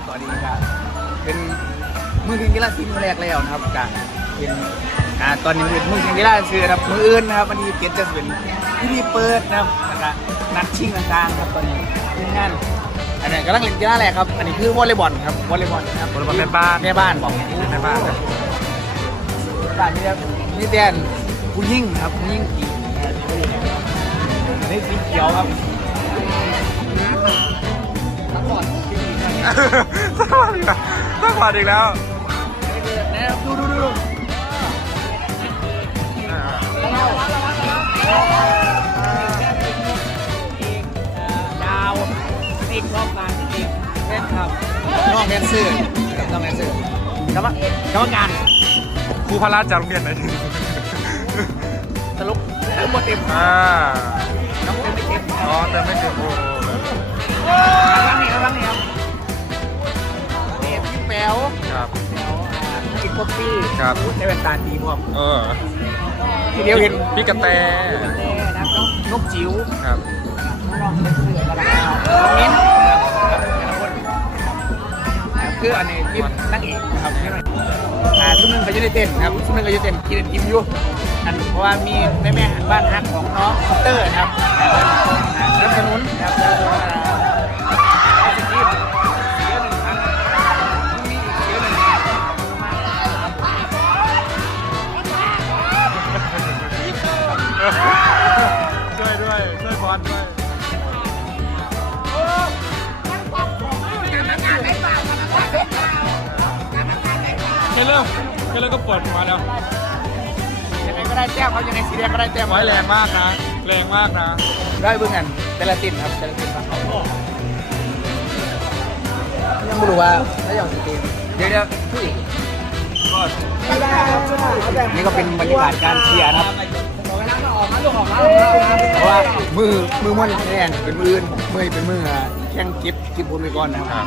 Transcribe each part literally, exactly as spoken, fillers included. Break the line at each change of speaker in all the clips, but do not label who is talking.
ตอนนี้ครับเป็นมือถึงกีฬาสีมือแรกแล้วนะครับกะเป็นอ่าตอนนี้เป็นมือถึงกีฬาซื้อนะครับมืออื่นนะครับวันนี้เปลี่ยนจะเป็นพิธีเปิดนะครับนะครับนัดชิงต่างๆครับตอนนี้ทีมงานอันนี้กำลังเล่นกีฬาแรกครับอันนี้คือวอลเลย์บอลครับวอลเลย์บอลนะครับ
วอลเลย์บอลแม่บ้าน
แม่บ้านบอก
แม่บ้านครับ
บ้านนี้ครับนี่แดนผู้ยิ่งครับผู้ยิ่งกี่นี่สีเขียวครับทั้งหมด
สวัสดีครับสวัสดีแล้ว
นะครับดูดูดูดาวอีกรอบการอีกเล่นครับน้องแดนเซอร์กับน้องแดนเซอร์กรรมกรรมการ
ครูพละจากโรงเรียนไหน
ตลกเติมบทเต็ม
อ่า
น้องเติมไม่เต็ม
อ๋อเติมไม่เต็มโอ้
ครั้งนี้ครั้งนี้ครับนี่พี่แป๋ว
ครับ
แป๋วอีกป๊อปปี้
ครับ
ในแว่นตาดีพวก
เออ
ทีเดียวเห็น
พี่กระแต
นะครับน้องนกจิ๋ว
ครับ
น้องเป็นเสือระดับดาวน้องมิ้นนะครับแต่ละคนนะครับคืออันนี้ที่นั่งเอกนะครับใช่ไหมอ่าทุกนึงก็จะได้เต้นนะครับทุกนึงก็จะเต้นกินกินอยู่อันเพราะว่ามีแม่แม่บ้านฮักของน้องคอปเตอร์นะครับสนับสนุนนะครับสนับสนุนไอศกรีมเยอะหนึ่งครั้งมีอีกเยอะหนึ่ง
ช่วยด้วยช่วยบอลด้วยแค่เริ่มแค่เริ่มก็ปวดหัวแล้ว
ยังไงก็ได้แต้มเขายังไงสีแดงก็ได้แต้ม
ไว้แรงมากนะแรงมากนะ
ได้เบื้องกันแต่ละตินครับแต่ละตินครับยังไม่รู้ว่าถ้าอย่างสีเกมเดี๋ยวเดี๋ยวผู้หญิงนี่ก็เป็นบรรยากาศการเชียร์นะครับเพราะว่ามือมือม้วนแน่นเป็นมืออื่นมือเป็นมือแข่งกิฟกิฟบนไปก่อนนะครับ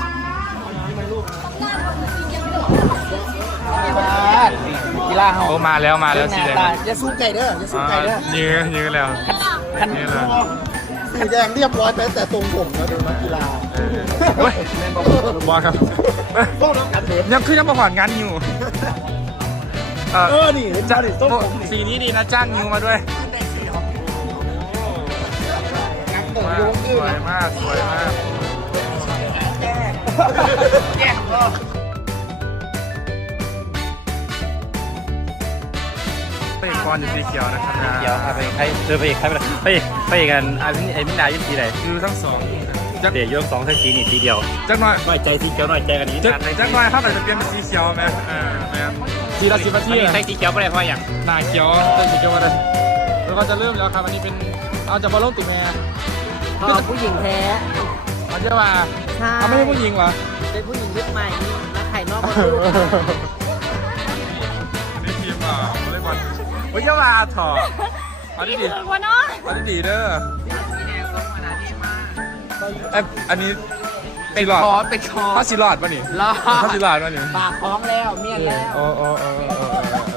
กีฬาเฮา
โอ้มาแล้วมาแล้วสีแดง
อย่าสู้ไก่เด้ออย่าสู้ไก่เด้อ
ยื้อยื้อแล้ว
คัน
นี่เลย
สีแดงเรียบร้อยแต่แต่ทรงผมนะดูนักกีฬา
เฮ้ยบอลครับ
ต้องรับการเถิด
ยังขึ้นยังประผ่อนงานอยู่
เออนี่เห็นจ้าดิส้มผมนี่
สีนี้ดีนะจ้างนิวมาด้วย
โอ้โหโยง
ส
ขึ้น
วย
นะ
มากสวยมาก
แย่ก็
เตะบอลอยู่สีเขียวนะครับ
เดี๋ยวครับไปใครเจอไปอีกใครไปไปไปอีกกันไอ้พี่ไอ้มินดายุ่สีไหน
คือทั้งสองจัก
เดี๋ยวยกสองใส่สีนี่สีเดียว
จักหน่อย
น้อยใจสีเขียวน้อยใจกันนี้
จักจักหน่อยครับแต่จะเปลี่ยนเป็นสีเขียวไหมเออแม่สีละสิบนาที
ใส่สีเขียวไม่ได้เพราะอย่าง
หน้าเขียวเต้นสีเขียวมาเลยแล้วก็จะเริ่มแล้วครับอันนี้เป็นเอาจะบอลลงตุ่มแม่
เขาผู้หญิงแท้
เขาจะว่า
ใช่
เขาไม่ใช่ผู้หญิงเหรอ
เป็นผู้หญิงยุคใหม่นักไข่นอกประ
อั
ตู
นนี้ทีมอ่ะวอลเลย์บอลเฮ้ยจะมาถอดเอาดีดีเอาดีดีเด้อไออันนี้เป็นหลอด
คอเป็นคอ
ถ้าสีหลอดป่ะนี่
รอ
ถ้าสีหลอดป่ะนี่
ปากคล้องแล้วเมียนแล้ว
โอ้โอ้โอ้โอ้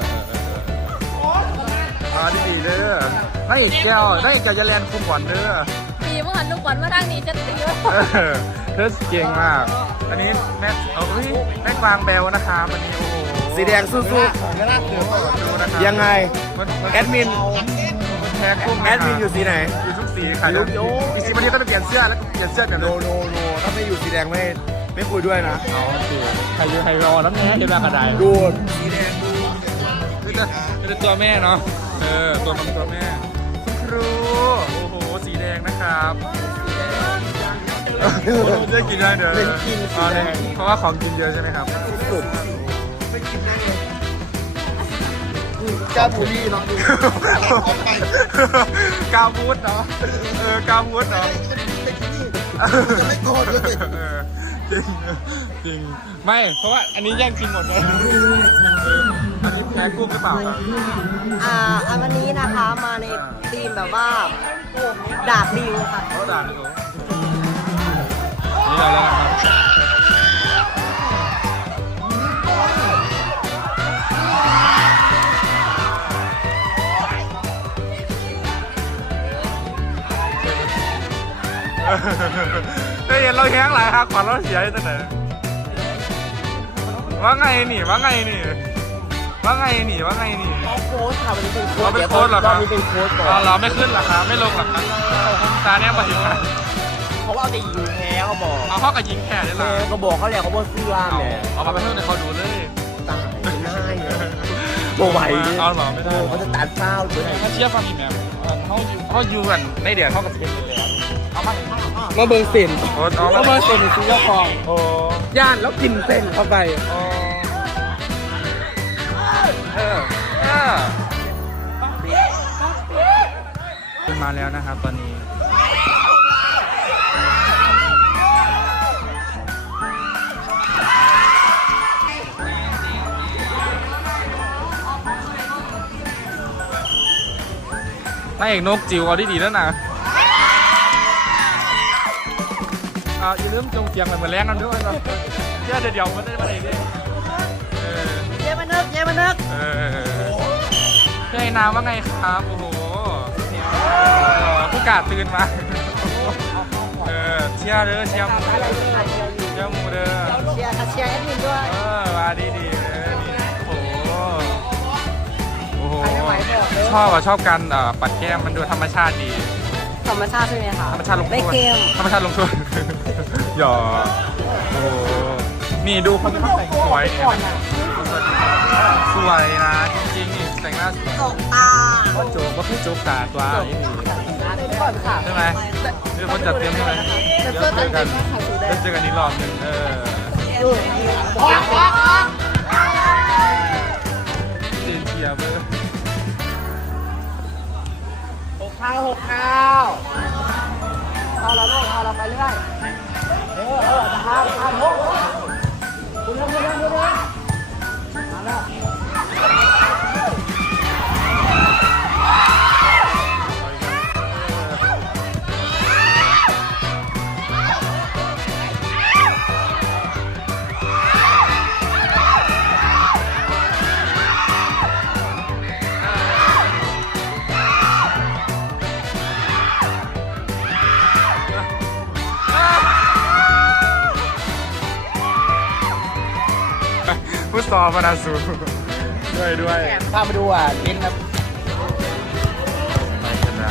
เอาดีดีเด้อไม่เอกแก้วไม่เอกแก้วจะเรียนคุมก่อนเด้อ
ตีเมื่อหันลูกบอลมาทางนี้จะตีว่า
เออเธอเก่งมาก อันนี้แม่เอ้ยแม่กวางแบลนะคะวันนี้โอ้โห
สีแดงสู้
ดูนะครับ
ๆยังไง
มันมัน
แอดมิน
แพ้กุ้ง
แอดมินอยู่สีไหน
อยู่ทุกสีค่ะ
อยู่
เดี๋ยว
โอ้
อีกสีวันนี้ก็ไปเปลี่ยนเสื้อแล้วเปลี่ยนเสื้อเปลี่ยน
โนโนโนถ้าไม่อยู่สีแดงไม่ไม่คุยด้วยนะ
อ๋อโอเคใครอยู่ใครรอแล้วแม่เห็นแบบกระได
ดูสีแดงดู
นี่จะนี่จะตัวแม่เนาะเออตัวมันตัวแม่คุณครูโอ้โหสีแดงนะครับได้กินได้เด้ออ๋อเนี่ยเพราะว่าของกินเยอะใช่ไหมครับ
สุดกาบุรีเนาะดู
กาวูดเนาะเออกาวูดเนาะ
ไม่โกรธเลย
เออจริงจริงไม่เพราะว่าอันนี้แย่งกินหมดเลยอันนี้แพ้กุ้งหรือเปล่าครับ
อ่าอันวันนี้นะคะมาในทีมแบบว่าดาบลิงค่ะ
เขาด่าเลยหนูนี่เราแล้วนะครับได้เห็นเราแห้งหลายครับขวัญเราเสียตั้งแต่ว่าไงนี่ว่าไงนี่ว่าไงนี่ว่าไงนี่
เอาโค้ชค่ะวันนี้เป็นโค้ช
เราเป็นโค้ชเหรอครับ
วันนี้เป็นโค้ชก่อน
เราเราไม่ขึ้นหรอครับไม่ลงหรอครับตาเนี่ยมาถึง
เขาว่าเอาแต่ยิงแพ้เขาบอก
เอาข้อกับยิงแค่ได้หรอ
แพ้เขาบอกเขาแล้วเขาบอกเสื้อ
เอา
แหม
เอามาให้เขาดูเลย
ตายง่ายเลยโบไหวดิ
เอาหรอไม่ได้
เขาจะตัดเท้าหรือไง
ถ้าเชียร์ฟังอีแมมเขาอยู่เขาอยู่กันในเดือดเขากับเชียร์เลยเอามา
มาเบิ่งเส้น
โอ้เอา
มา
มา
เบิ่งเส้นซื้อเจ้าของ
โอ้
ย่านแล้วกินเส้นเข้าไป
โอ้เออเออมาแล้วนะครับตอนนี้นายเอกนกจิ๋วเอาดีๆแล้วนะอ่าอย่าลืมจงเสียงเหมือนแรงกันด้วยนะเดี๋ยวเดี๋ยวมันได้มาไหนดิเออ
เย้มานึกเย้มานึก
เออเฮ้ยน้ำว่าไงครับ โอ้โหผู้กาดตื่นมา เออเชียร์เด้อเชียร์หมูเชียร์หมูเด้อ
เชียร์ค่ะเชียร์แอดมินด้วย
เออมาดีดีๆเออนี่โอ้โหโอ้โห ชอบอ่ะชอบการเอ่อปัดแก้มมันดูธรรมชาติดี
ธรรมชาติใช่ไหมคะ
ธรรมชาติลงโทษ
ได้เกม
ธรรมชาติลงโทษ หยอโอ้โหนี่ดูเขาแต่งสวยเนี่ยสวยนะจริงๆนี่แต่งหน้าสวย
ตกตา
ก็โจกก็คือโจกตาตัวอย่างนี้
ก่อนค่ะ
ใช่ไหมมีคนจัดเตรียมใช่ไหมเดี๋ยวเจอกันเดี๋ยวเจอกันอีกรอบหนึ่งเออจีนเชียร์เบอร์
หกข้าวหกข้าวข้าวเราโน่ข้าวเราไปเรื่อยเออเออข้าวข้าวหกคุณเล่นคุณเล่นคุณเล่นมาแล้ว
ฟุตซอลพนาสูด้วยด้วย
พามาดูอ่ะเล่นครับ
ไปกันนะ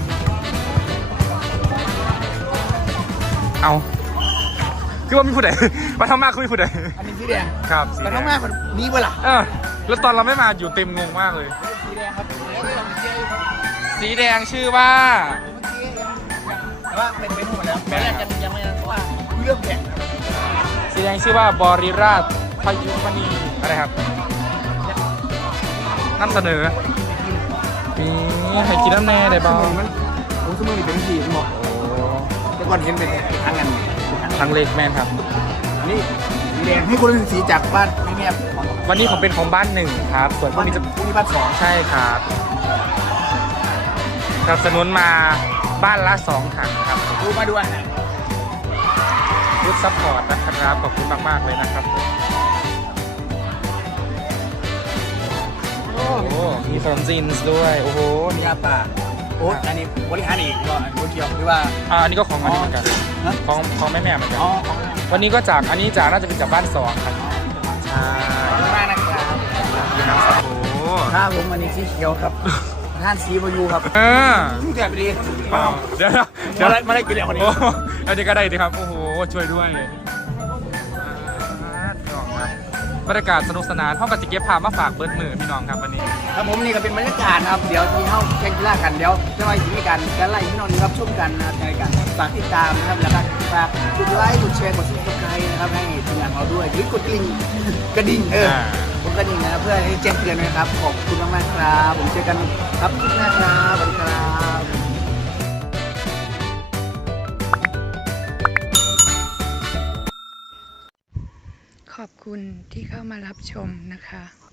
เอาคือว่ามีผู้ใดมาทำมากคือมีผู้ใด
อันนี้สีแดง
ครับสี
แต่
แด
น้อง
ง
แม่คนนี้เวล่ะ
เออแล้วตอนเราไม่มาอยู่เต็มงงมากเลย
สีแดงครับแล้วที่เราไปเชียร์อยู่
สีแดงชื่อว่า
แต่ว่าเป็นเป็นหมดแล้วแม้จะยังไม่เพราะว่าเรื่องแข่ง
สีแดงชื่อว่าบริราชพยุมณีอะไรครับนำเสนอนี่ให้กินน้ำแน่ได้บ้าง
มันผมสมมติเป็นสีหมด
โอ้
แต่ก่อนเห็นเป็นทางกัน
ทางเล็กแมนครับ
นี่สีแดงให้คนเป็นสีจากบ้านไม่แม่ของ
วันนี้ผมเป็นของบ้านหนึ่งครับ ส่วนพวกนี้จะ
พวกนี้บ้านสอง
ใช่ครับสนับสนุนมาบ้านละสองถังครับ
ดูมาดูอาหาร
รูดซัพพอร์ตนะครับขอบคุณมากๆเลยนะครับโอ้โหมีขนมจีนด้วย โอ้โห
มี
นี่
อาป่าโอ้อันนี้บริหารอีกก็อันนี้เกี่ยวหรือว่า
อ่าอันนี้ก็ของอันนี้เหมือนกัน
ฮะ
ของของแม่แม่ๆเหมือนกัน
อ๋อ
วันนี้ก็จากอันนี้จากน่าจะเป็นจากบ้านสองครับใช่
ขอบคุณมากนะครับ
โอ้โห
ข้าวผมอันนี้สีเขียวครับท่านสีบายูครับ
เออ
ทุกอย่างไปดี
เดี๋ยว
เดี๋
เดี๋
ย
ยว ว
มาได้กินแล้วคนนี้
โอ้อันนี้ก็ได้ดีครับ โอ้โห ช่วยด้วยบรรยากาศสนุกสนานห้องกติเก็บภาพมาฝากเบิร์ดมือพี่น้องครับวันนี้
ครับผมนี่ก็เป็นบรรยากาศนะครับเดี๋ยวที่เข้าแข่งกีฬากันเดี๋ยวจะมาอยู่ด้วยกันจะไล่พี่น้องนี่ครับชมกันนะครับในการฝากติดตามนะครับแล้วก็ฝากกดไลค์กดแชร์กดซับสไครต์นะครับให้ทีมงานเราด้วยหรือกดกริ่งกระดิ่งเออ
อ่า
กดกระดิ่งนะครับเพื่อให้แจ้งเตือนนะครับขอบคุณมากๆครับผมเจอกันครับคลิปหน้าครับสวัสดีครับ
ขอบคุณที่เข้ามารับชมนะคะ